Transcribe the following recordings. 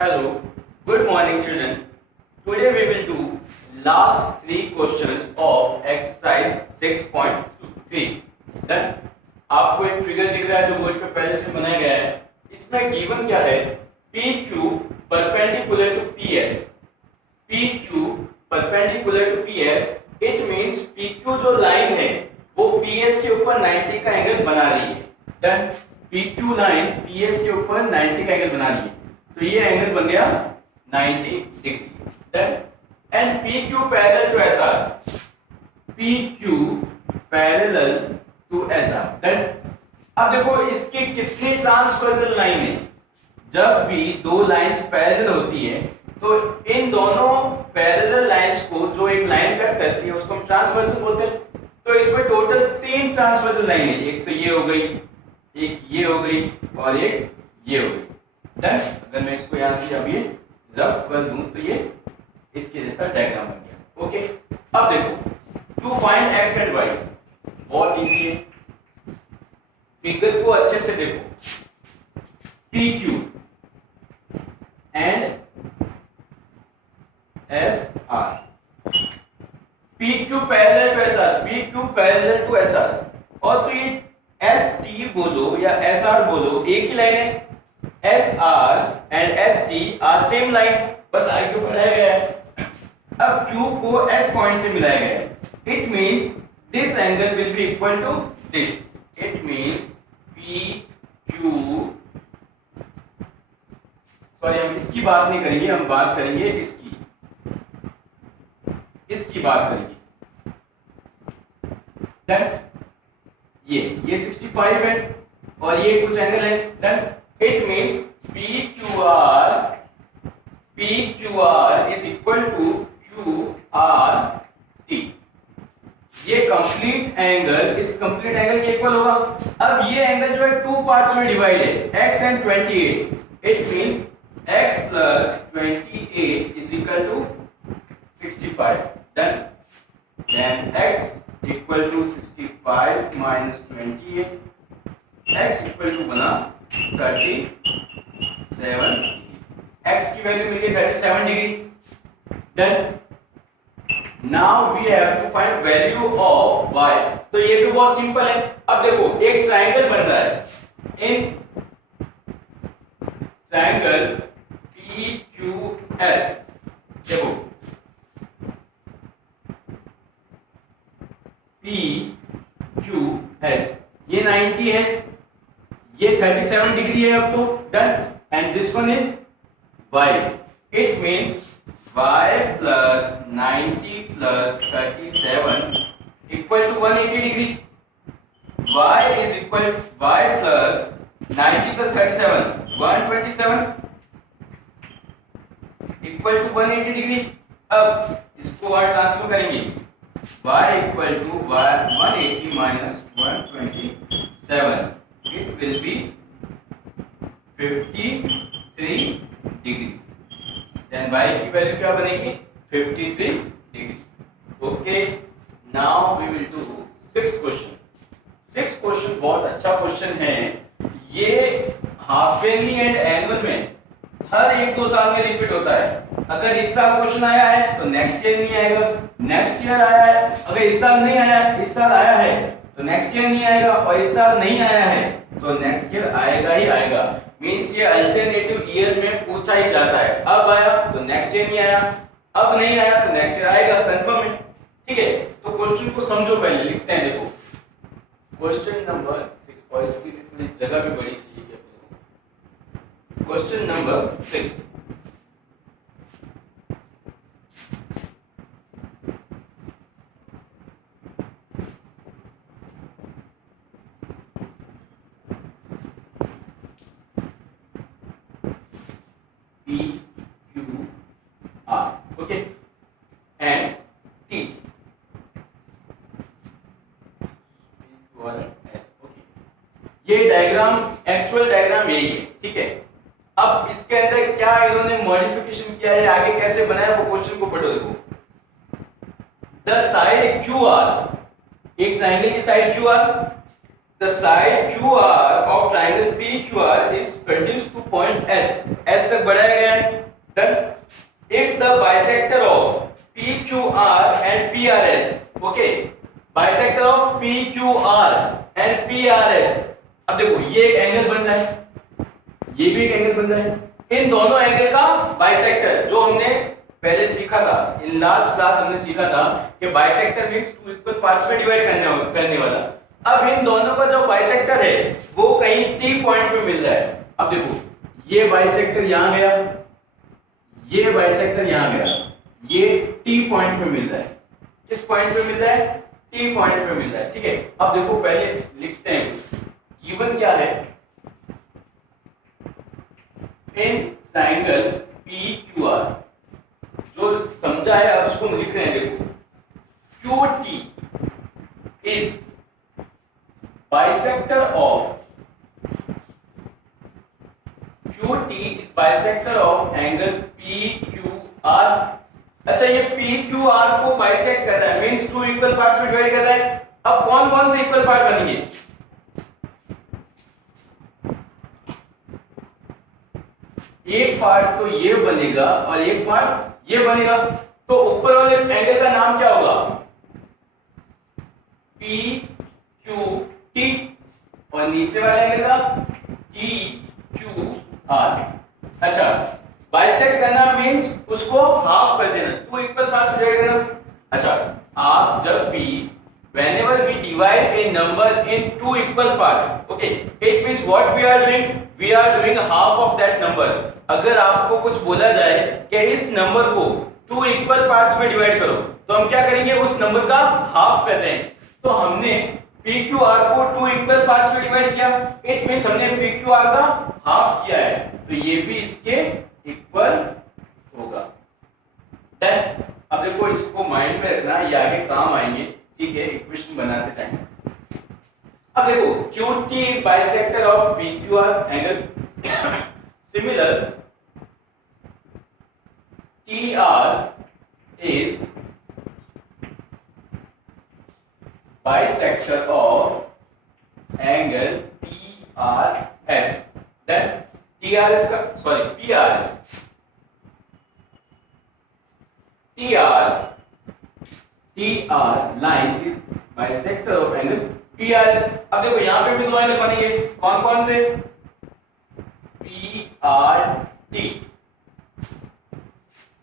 Hello, good morning children. Today we will do last three questions of exercise 6.3. Done? आपको एक figure दिख रहा है जो बोर्ड पे पहले से बनाया गया है. इसमें गिवन क्या है? PQ perpendicular to PS. PQ perpendicular to PS. It means PQ जो लाइन है वो PS के ऊपर 90 का एंगल बना रही है. Done? PQ लाइन PS के ऊपर 90 का एंगल बना रही है. तो ये एंगल बन गया 90 degree. Then and PQ parallel to SR. PQ parallel to SR. Then अब देखो इसकी कितनी ट्रांसवर्सल लाइन है. जब भी दो लाइंस पैरेलल होती है तो इन दोनों पैरेलल लाइंस को जो एक लाइन कट करती है उसको हम ट्रांसवर्सल बोलते हैं. तो इसमें टोटल तीन ट्रांसवर्सल लाइन है. एक तो ये हो गई, एक ये हो गई और एक ये हो गई. Done? अगर मैं इसको यहां से अभी रफ कर दूं तो ये इसके जैसा डायग्राम बन गया. ओके, अब देखो to find X and Y बहुत इजी है. फिगर को अच्छे से देखो. P Q and S R. P Q parallel to S R. P Q parallel to S R. और तो ये एस टी बोलो या एस आर बोलो एक ही लाइन है. SR and ST are same line. बस I को बढ़ाया गया है. अब Q को S पॉइंट से मिलाया गया है. It means this angle will be equal to this. It means PQ. Sorry हम इसकी बात नहीं करेंगे, हम बात करेंगे इसकी. इसकी बात करेंगे. Done? ये 65 है और ये कुछ एंगल है. Done? It means PQR is equal to QRT. ये कंप्लीट एंगल इस कंप्लीट एंगल के इक्वल होगा. अब ये एंगल जो है टू पार्ट्स में डिवाइड है, x and 28. It means x plus 28 is equal to 65. Done. Then x equal to 65 minus 28. x equal to बना 37. x की वैल्यू मिल गई 37 degree. Done. Now we have to find value of y. तो ये भी बहुत simple है. अब देखो एक ट्रायंगल बन रहा है. इन ट्रायंगल PQS देखो PQS ये 90 है, ये 37 डिग्री है. अब तो done. And this one is y. It means y plus 90 plus 37 equal to 180 degree. y is equal y plus 90 plus 37 127 equal to 180 degree. अब इसको और ट्रांसफर करेंगे. y equal to 180 minus 127. It will be 53 degree. Then y की value क्या बनेगी? 53 degree. Okay. Now we will do sixth question. Sixth question बहुत अच्छा question है. ये हाफ ईयरली एंड एनुअल में हर एक दो साल में रिपीट होता है. अगर इस साल क्वेश्चन आया है तो नेक्स्ट ईयर नहीं आएगा. नेक्स्ट ईयर आया है, अगर इस साल नहीं आया, इस साल आया है तो नेक्स्ट ईयर नहीं आएगा. और इस साल नहीं आया है तो नेक्स्ट ईयर आएगा ही आएगा. मींस ये अल्टरनेटिव ईयर में पूछा ही जाता है. अब आया तो नेक्स्ट ईयर नहीं आया, अब नहीं आया तो नेक्स्ट ईयर आएगा. कंफर्म है? ठीक है. तो क्वेश्चन को समझो, पहले लिखते हैं. देखो क्वेश्चन नंबर 6 और इसकी थोड़ी जगह भी बड़ी चाहिए. Question number 6. PQR. Okay. And T. PQR and S. Okay. ये डायग्राम एक्चुअल डायग्राम यही है. ठीक है. अब इसके अंदर क्या इन्होंने मॉडिफिकेशन किया है, आगे कैसे बनाया, वो क्वेश्चन को पढ़ो. देखो द साइड QR, एक ट्रायंगल की side QR the side QR of triangle PQR is reduced to point S. S तक बढ़ाया गया है. Done. If the bisector of PQR and PRS, okay, bisector of PQR and PRS, अब देखो ये एक एंगल बन रहा है, ये भी एक एंगल बन रहा है. इन दोनों एंगल का बाइसेक्टर जो हमने पहले सीखा था, इन लास्ट क्लास हमने सीखा था कि bisector means two equal parts में डिवाइड करने वाला. अब इन दोनों का जो बाइसेक्टर है वो कहीं T पॉइंट पे मिल रहा है. अब देखो ये बाइसेक्टर यहां गया, ये बाइसेक्टर यहां गया, ये T पॉइंट पे मिल रहा है. किस पॉइंट पे मिल रहा है? T पॉइंट पे मिल रहा है. ठीक है, अब देखो पहले लिखते हैं गिवन क्या है. इन ट्रायंगल PQR जो समझा है अब इसको लिख रहे हैं. देखो QT is bisector of QT is bisector of angle PQR. अच्छा ये PQR को बाइसेक्ट कर रहा है मींस टू इक्वल पार्ट्स में डिवाइड कर रहा है. अब कौन कौन से इक्वल पार्ट बनेंगे? एक पार्ट तो ये बनेगा और एक पार्ट ये बनेगा. तो ऊपर वाले एंगल का नाम क्या होगा? PQT और नीचे वाले एंगल का TQR. अच्छा बाइसेक्ट करना मींस उसको हाफ कर देना, टू इक्वल पार्ट्स में डिवाइड करना. अच्छा आप जब भी whenever we divide a number in two equal parts, okay, it means what we are doing? We are doing half of that number. अगर आपको कुछ बोला जाए कि इस नंबर को टू इक्वल पार्ट्स में डिवाइड करो तो हम क्या करेंगे? उस नंबर का हाफ कर दें. तो हमने PQR को टू इक्वल पार्ट्स में डिवाइड किया, इट मींस हमने PQR का हाफ किया है, तो ये भी इसके इक्वल होगा. देन अब देखो इसको माइंड में रखना, ये आगे काम आएंगे. ठीक है, इक्वेशन बनाते टाइम. अब देखो QT is bisector of PQR angle. Similar TR is bisector of angle PRS. Then TRS का PRS. TR line is bisector of angle PRS. अब देखो यहाँ पे भी दो एंगल बनेंगे. कौन कौन से? PRT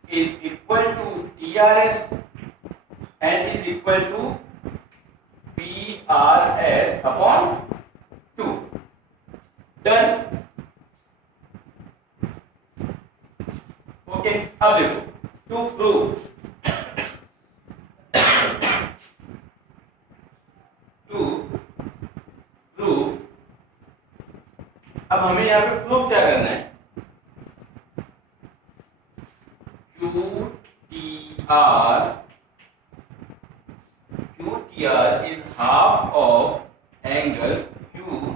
is equal to TRS and is equal to PRS upon 2. Done. Okay. अब देखो to prove अब हमें यहाँ पे प्रूफ क्या करना है? QTR is half of angle QPR.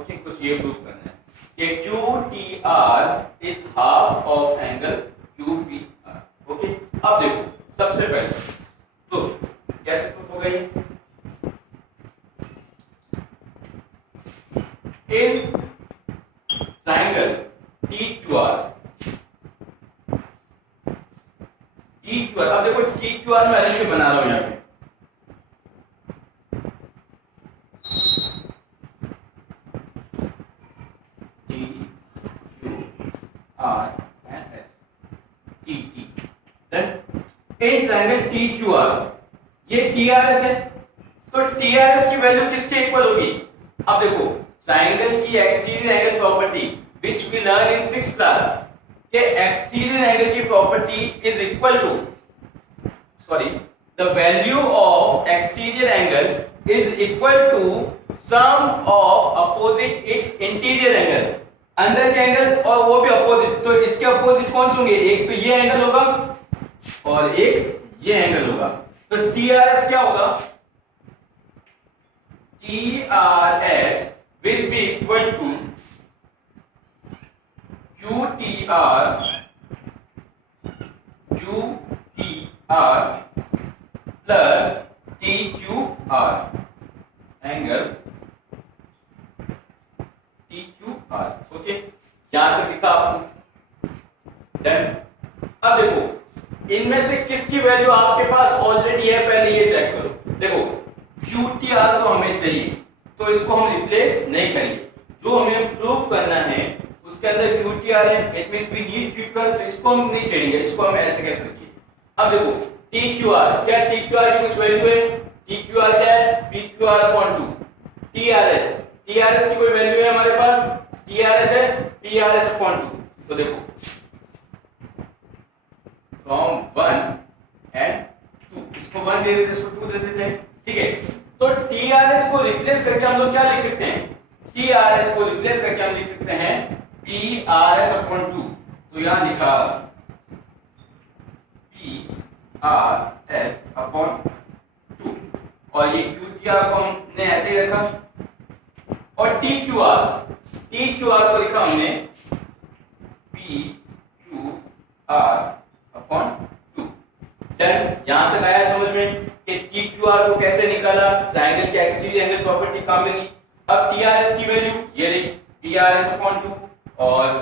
Okay, कुछ ये प्रूफ करना है कि QTR is half of angle QPR. Okay, अब देखो सबसे पहले प्रूफ कैसे प्रूफ होगा ये? In triangle TQR, अब देखो TQR में अलग से बना रहा हूं यहाँ पे. TQR and S TT. Then in triangle TQR ये TRS है, तो TRS की वैल्यू किसके इक्वल होगी? अब देखो ट्रायंगल की exterior angle property which we learn in 6th class के एक्सटीरियर एंगल की property is equal to the value of exterior angle is equal to sum of opposite its interior angle. अंदर के angle और वो भी opposite, तो इसके opposite कौन से होंगे? एक तो ये एंगल होगा और एक ये एंगल होगा. तो TRS क्या होगा? TRS will be equal to QTR plus TQR. R, angle T Q R. Okay, यहां तक दिखा आपको? डन। अब देखो इनमें से किसकी वैल्यू आपके पास ऑलरेडी है, पहले ये चेक करो। देखो क्यू टी आर तो हमें चाहिए, तो इसको हम रिप्लेस नहीं करेंगे। जो हमें प्रूव करना है उसके अंदर क्यू टी आर है, it means we need Q T R, तो इसको हम नहीं छेड़ेंगे, इसको हम ऐसे कैसे रखिए। अब देखो टी क्यू आर, क्या टी क्यू आर की कुछ वैल्यू है? टी क्यू आर क्या है? P Q R upon 2 T R S. T R S की कोई वैल्यू है हमारे पास? टी आर एस है पी आर एस अपॉन 2। तो देखो फ्रॉम 1 एंड 2, इसको 1 दे देते, इसको 2 दे देते हैं, ठीक है। तो टी आर एस को रिप्लेस करके हम लोग क्या लिख सकते हैं? टी आर एस को रिप्लेस करके हम लिख सकते हैं पी आर एस अपॉन 2। तो यहां लिखा पी आर एस अपॉन 2, और ये क्यू टी आर को हमने ऐसे ही रखा, और टी क्यू आर को लिखा हमने P Q R upon 2। Done. यहां तक आया समझ में कि टी क्यू आर को कैसे निकाला, ट्रायंगल के एक्सटीरियर एंगल प्रॉपर्टी काम में ली। अब टी आर एस की वैल्यू ये रही पी आर एस अपॉन 2, और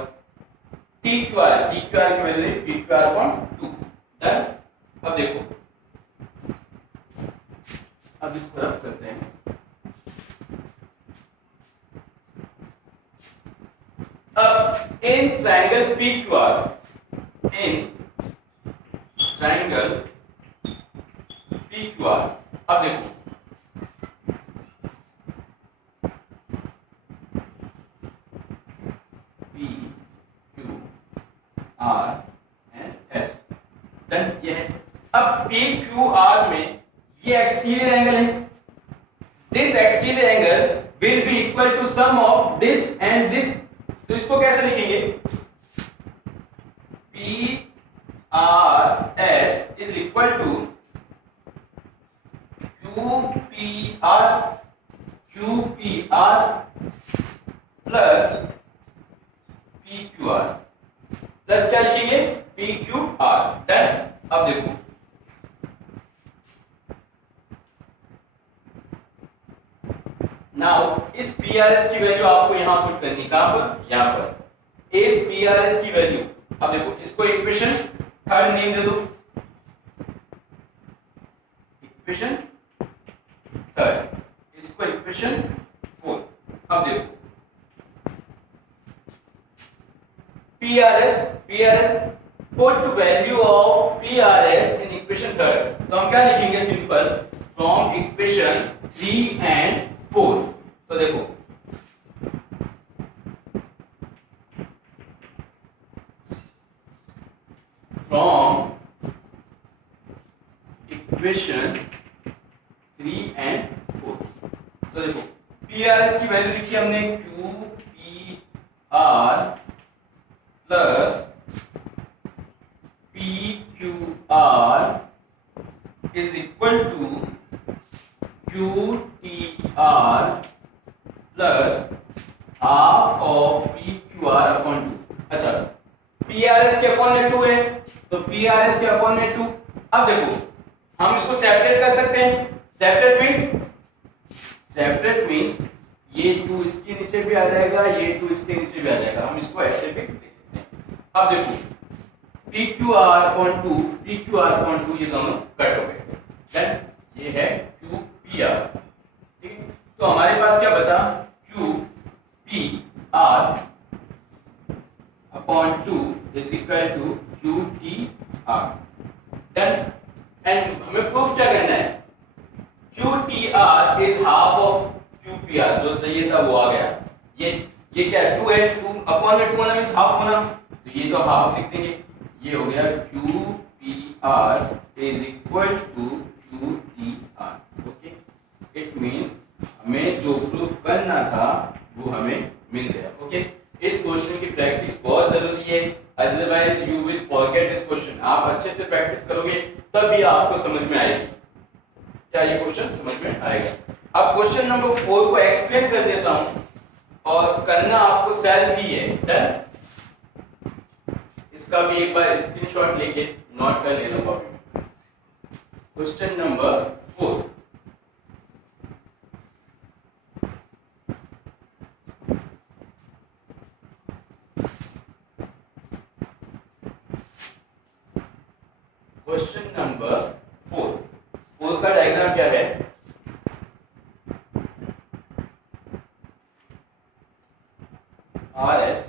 टी क्यू आर की वैल्यू रही P Q R upon 2। Done. अब देखो, अब इसको रफ करते हैं। अब in triangle P Q are, in triangle P Q are, अब देखो P Q are and S. Done. ये है। अब पी क्यू आर में ये एक्सटीरियर एंगल है, this exterior angle will be equal to sum of this and this. तो इसको कैसे लिखेंगे? P R S is equal to Q P R plus P Q R, plus क्या लिखेंगे? P Q R. Done. अब देखो now इस PRS की वैल्यू आपको यहां पुट करनी, कहां पर? यहां पर। इस PRS की वैल्यू, अब देखो इसको इक्वेशन थर्ड नेम दे दो, इक्वेशन थर्ड, इसको इक्वेशन फोर्थ। अब देखो PRS put value of PRS in equation third. तो हम क्या लिखेंगे? Simple, from equation 3 and 4। तो देखो फ्रॉम इक्वेशन 3 एंड 4। तो देखो PRS की वैल्यू लिखी हमने Q P R plus P Q R is equal to Q T R plus half of P Q R upon 2। अच्छा, पी आर एस के upon में 2 है, तो पी आर एस के अपॉन में 2। अब देखो हम इसको सेपरेट कर सकते हैं। सेपरेट मींस ये 2 इसके नीचे भी आ जाएगा, ये 2 इसके नीचे भी आ जाएगा, हम इसको ऐसे भी लिख सकते हैं। अब देखो P Q R upon 2, P Q R upon 2 ये दोनों कट हो गए। डन। ये है क्यू पी आर, ठीक है। तो हमारे पास क्या बचा? Q P R upon 2 is equal to Q T R. Done. And हमें प्रूफ क्या करना है? Q T R is half of Q P R, जो चाहिए था वो आ गया। ये क्या है? 2 है, 2 अपॉन में 2 होना मींस हाफ होना, तो ये तो हाफ लिख देंगे। ये हो गया Q P R is equal to Q T R. Okay, it means हमें जो प्रूफ करना था वो हमें मिल गया। ओके, इस क्वेश्चन की प्रैक्टिस बहुत जरूरी है, otherwise you will forget this question. आप अच्छे से प्रैक्टिस करोगे तभी आपको समझ में आएगी, क्या ये क्वेश्चन समझ में आएगा। अब क्वेश्चन नंबर 4 को एक्सप्लेन कर देता हूं, और करना आपको सेल्फ ही है। डन। इसका भी एक बार स्क्रीनशॉट लेके नोट कर लेना कॉपी में। Question number 4, question number 4। 4 का डायग्राम क्या है? R S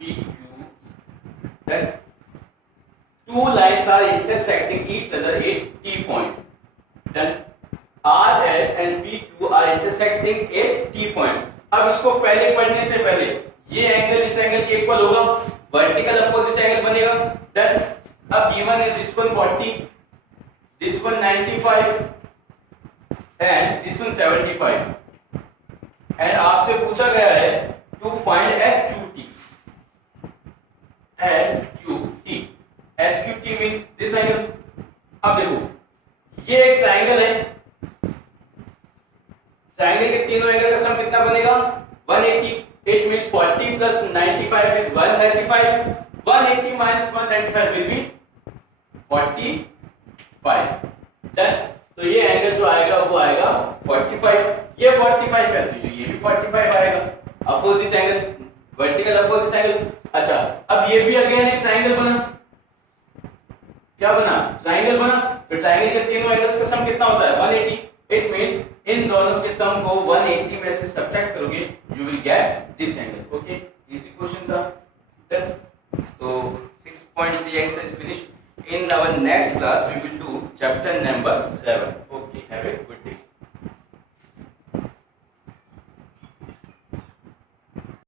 PQ, then two lines are intersecting each other at T point. Then RS and PQ are intersecting at T point. अब इसको पहले पढ़ने से पहले ये एंगल इस एंगल के इक्वल होगा, वर्टिकल अपोजिट एंगल बनेगा। देन अब given is this one 40, this one 95 and this one 75 and आपसे पूछा गया है to find SQT। SQT SQT means this angle. अब देखो ये एक ट्रायंगल है, ट्रायंगल के तीनों एंगल का सम कितना बनेगा? 180। It means 40 plus 95 is 135. 180 minus 135 will be 45. Done. तो ये एंगल जो आएगा वो आएगा 45। ये 45 है तो ये भी 45 आएगा। Opposite angle, vertical opposite angle. अच्छा, अब ये भी अगेन एक ट्रायंगल बना। क्या बना? ट्रायंगल बना। तो ट्रायंगल के तीनों एंगल्स का सम कितना होता है? 180। इट मींस इन दोनों के सम को 180 में से सब्ट्रैक्ट करोगे, you will get this angle. Okay, easy question था। तो 6.3 exercise finished. In our next class we will do chapter number 7. Okay, have a good